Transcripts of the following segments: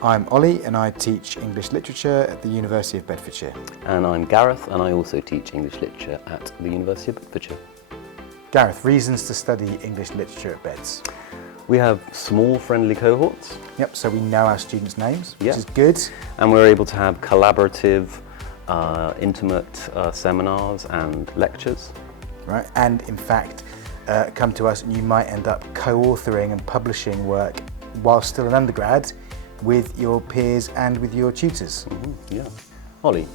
I'm Ollie and I teach English Literature at the University of Bedfordshire. And I'm Gareth and I also teach English Literature at the University of Bedfordshire. Gareth, reasons to study English Literature at Beds? We have small friendly cohorts. Yep, so we know our students' names, which Yep. is good. And we're able to have collaborative, intimate seminars and lectures. Right, and in fact, come to us and you might end up co-authoring and publishing work while still an undergrad with your peers and with your tutors. Yeah. Ollie,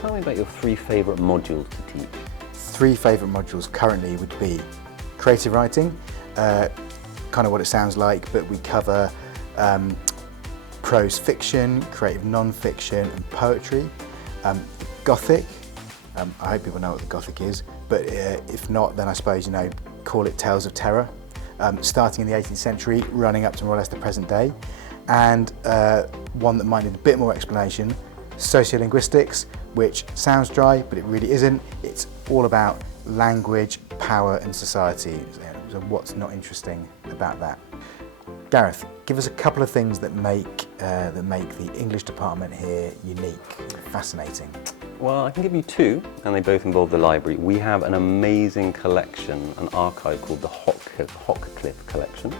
tell me about your 3 favourite modules to teach. 3 favourite modules currently would be creative writing, kind of what it sounds like, but we cover prose fiction, creative non-fiction and poetry. Gothic, I hope people know what the Gothic is, but if not, then I suppose, call it Tales of Terror, starting in the 18th century, running up to more or less the present day. And one that might need a bit more explanation, sociolinguistics, which sounds dry, but it really isn't. It's all about language, power and society. So what's not interesting about that? Gareth, give us a couple of things that make the English department here unique, fascinating. Well, I can give you 2, and they both involve the library. We have an amazing collection, an archive called the Hockcliffe Collection,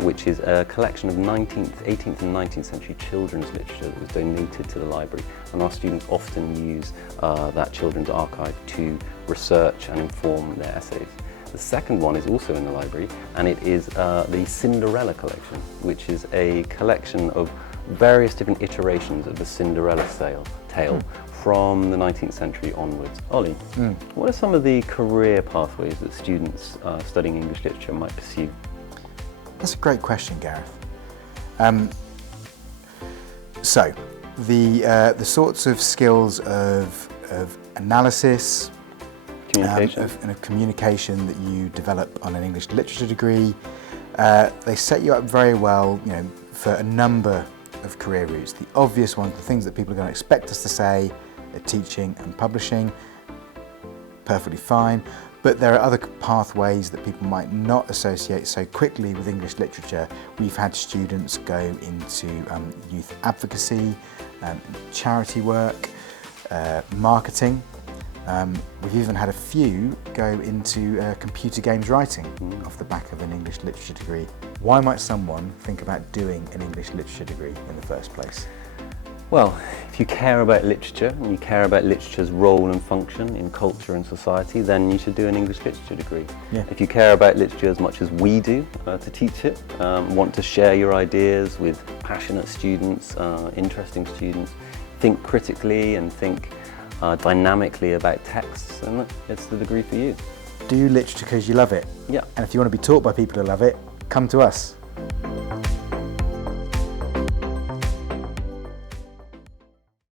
which is a collection of 18th and 19th century children's literature that was donated to the library. And our students often use that children's archive to research and inform their essays. The second one is also in the library, and it is the Cinderella Collection, which is a collection of various different iterations of the Cinderella tale from the 19th century onwards. Ollie, what are some of the career pathways that students studying English literature might pursue? That's a great question, Gareth. So, the sorts of skills of analysis, Communication. of communication that you develop on an English literature degree, they set you up very well, for a number of career routes. The obvious ones, the things that people are going to expect us to say, are teaching and publishing, perfectly fine. But there are other pathways that people might not associate so quickly with English literature. We've had students go into youth advocacy, charity work, marketing. We've even had a few go into computer games writing off the back of an English literature degree. Why might someone think about doing an English literature degree in the first place? Well, if you care about literature and you care about literature's role and function in culture and society, then you should do an English literature degree. Yeah. If you care about literature as much as we do to teach it, want to share your ideas with passionate students, interesting students, think critically and think dynamically about texts, then it's the degree for you. Do literature because you love it. Yeah. And if you want to be taught by people who love it, come to us.